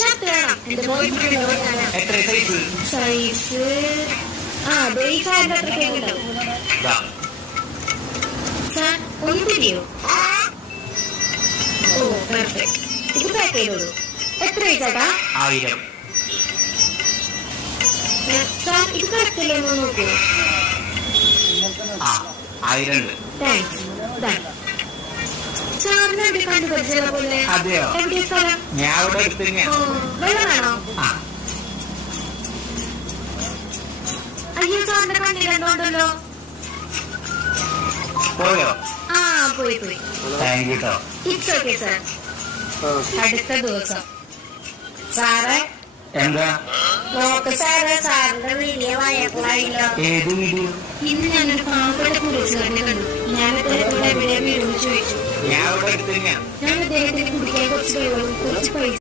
Shirt വേണം. എന്റെ boyfriend എത്ര സൈസ്? സൈസ് ഈ സാറിന്റെ അത്രയ്ക്ക് ഉണ്ടാവും. സാർ ഒന്ന് തിരിയോ? ഓ പെർഫെക്റ്റ്. ഇത് പാക്ക് ചെയ്തോളൂ. എത്ര ചേട്ടാ? 1000. സാർ ഇത് കറക്റ്റ് അല്ലേ ഒന്ന് നോക്കൂ. 1000 ഉണ്ട്. താങ്ക്സ്. സാറിന് എവിടെ കണ്ടുപിടിച്ചത് പോലെ? അതെയോ? എവിടെയാ സ്ഥലം? ഞാൻ അവിടെ അടുത്ത് തന്നെയാണ്. വെള്ളം വേണോ? അയ്യോ സാറിന്റെ കണ്ണിലുണ്ടല്ലോ. പോയോ? പോയി. Thank you. It's okay sir. അടുത്ത ദിവസം. സാറേ എന്താ നോക്ക് സാറേ, സാറിന്റെ വീഡിയോ വയറിലായില്ലോ. ഏത് വീഡിയോ? ഇന്ന് ഞാനൊരു പാവപ്പെട്ട പോലീസുകാരനെ കണ്ടു. ഞാൻ അദ്ദേഹത്തോട് എവിടെയാ വീടെന്ന് ചോദിച്ചു. ഞാൻ അവിടെ അടുത്ത് തന്നെയാണ്. ഞാൻ അദ്ദേഹത്തിന് കുടിക്കാൻ കുറച്ച് പൈസ